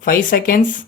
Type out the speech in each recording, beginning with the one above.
5 seconds.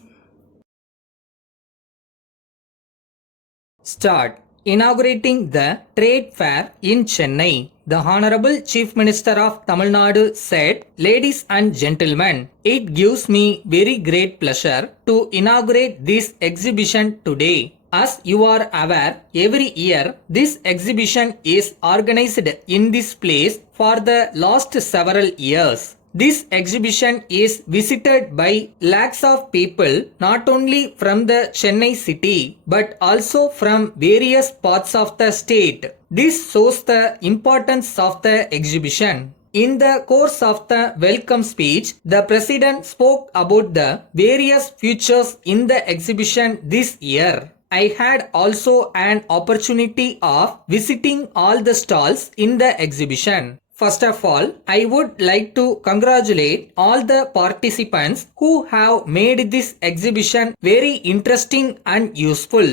Start. Inaugurating the trade fair in Chennai. The Honorable Chief Minister of Tamil Nadu said, "Ladies and gentlemen, it gives me very great pleasure to inaugurate this exhibition today. As you are aware, every year this exhibition is organized in this place for the last several years. This exhibition is visited by lakhs of people not only from the Chennai city but also from various parts of the state. This shows the importance of the exhibition." In the course of the welcome speech, the President spoke about the various features in the exhibition this year. I had also an opportunity of visiting all the stalls in the exhibition. First of all, I would like to congratulate all the participants who have made this exhibition very interesting and useful.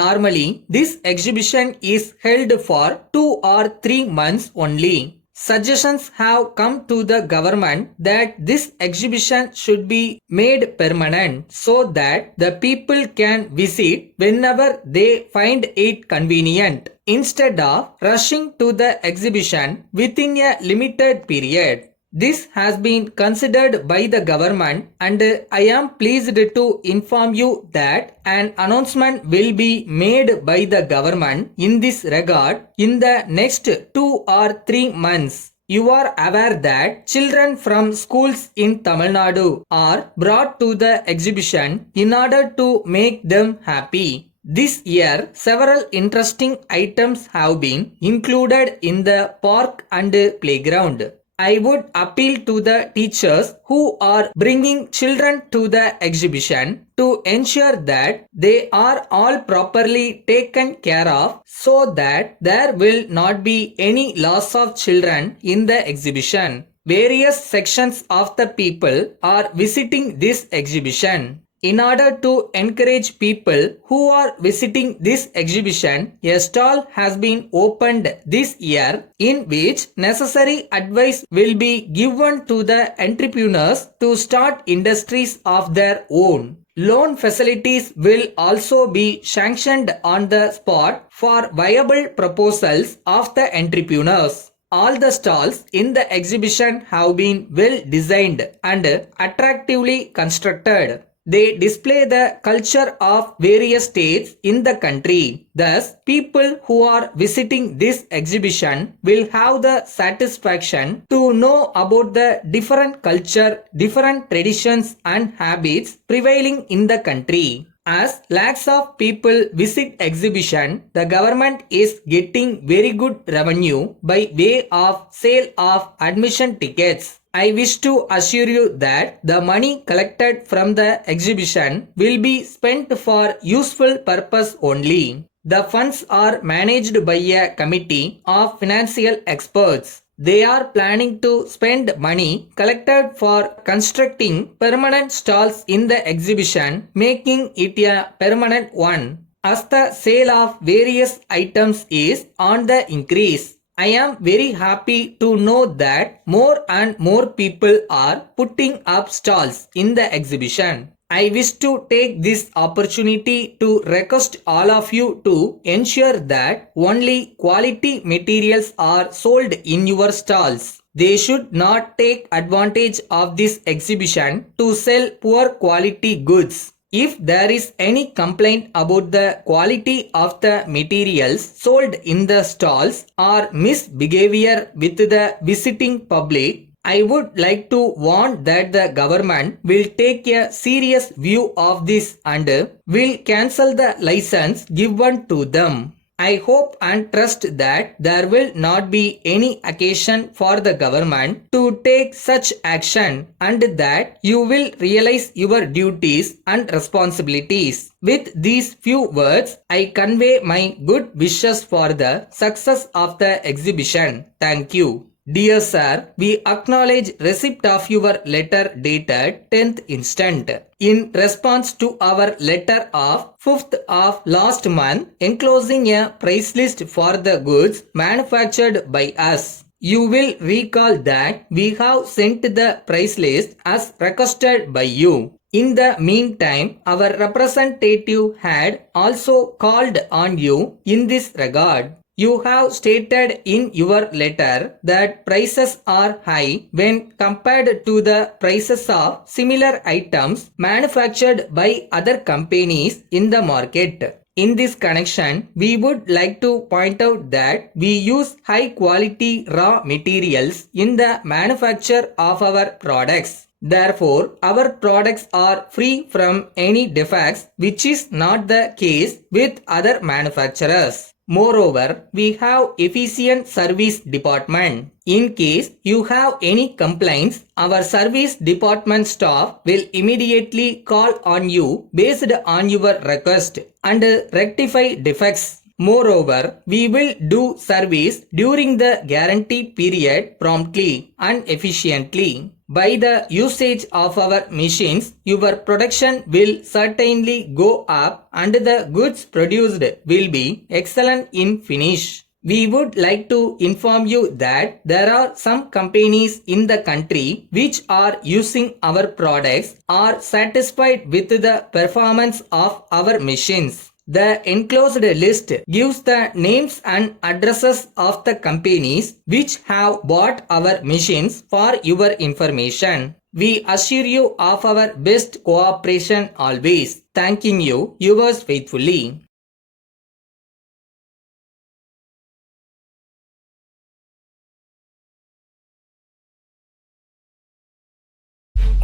Normally, this exhibition is held for 2 or 3 months only. Suggestions have come to the government that this exhibition should be made permanent so that the people can visit whenever they find it convenient, instead of rushing to the exhibition within a limited period. This has been considered by the government, and I am pleased to inform you that an announcement will be made by the government in this regard in the next 2 or 3 months. You are aware that children from schools in Tamil Nadu are brought to the exhibition in order to make them happy. This year, several interesting items have been included in the park and playground. I would appeal to the teachers who are bringing children to the exhibition to ensure that they are all properly taken care of so that there will not be any loss of children in the exhibition. Various sections of the people are visiting this exhibition. In order to encourage people who are visiting this exhibition, a stall has been opened this year in which necessary advice will be given to the entrepreneurs to start industries of their own. Loan facilities will also be sanctioned on the spot for viable proposals of the entrepreneurs. All the stalls in the exhibition have been well designed and attractively constructed. They display the culture of various states in the country. Thus, people who are visiting this exhibition will have the satisfaction to know about the different culture, different traditions and habits prevailing in the country. As lakhs of people visit exhibition, the government is getting very good revenue by way of sale of admission tickets. I wish to assure you that the money collected from the exhibition will be spent for useful purpose only. The funds are managed by a committee of financial experts. They are planning to spend money collected for constructing permanent stalls in the exhibition, making it a permanent one. As the sale of various items is on the increase, I am very happy to know that more and more people are putting up stalls in the exhibition. I wish to take this opportunity to request all of you to ensure that only quality materials are sold in your stalls. They should not take advantage of this exhibition to sell poor quality goods. If there is any complaint about the quality of the materials sold in the stalls or misbehavior with the visiting public, I would like to warn that the government will take a serious view of this and will cancel the license given to them. I hope and trust that there will not be any occasion for the government to take such action and that you will realize your duties and responsibilities. With these few words, I convey my good wishes for the success of the exhibition. Thank you. Dear Sir, we acknowledge receipt of your letter dated 10th instant. In response to our letter of 5th of last month enclosing a price list for the goods manufactured by us, you will recall that we have sent the price list as requested by you. In the meantime, our representative had also called on you in this regard. You have stated in your letter that prices are high when compared to the prices of similar items manufactured by other companies in the market. In this connection, we would like to point out that we use high quality raw materials in the manufacture of our products. Therefore, our products are free from any defects, which is not the case with other manufacturers. Moreover, we have efficient service department. In case you have any complaints, our service department staff will immediately call on you based on your request and rectify defects. Moreover, we will do service during the guarantee period promptly and efficiently. By the usage of our machines, your production will certainly go up and the goods produced will be excellent in finish. We would like to inform you that there are some companies in the country which are using our products are satisfied with the performance of our machines. The enclosed list gives the names and addresses of the companies which have bought our machines for your information. We assure you of our best cooperation always. Thanking you, yours faithfully.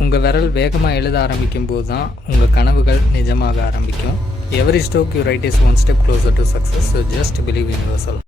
உங்கள் விரல் வேகமாக எழுத ஆரம்பிக்கும் போது தான் உங்கள் கனவுகள் நிஜமாக ஆரம்பிக்கும். Every stroke you write is one step closer to success, so just believe in yourself.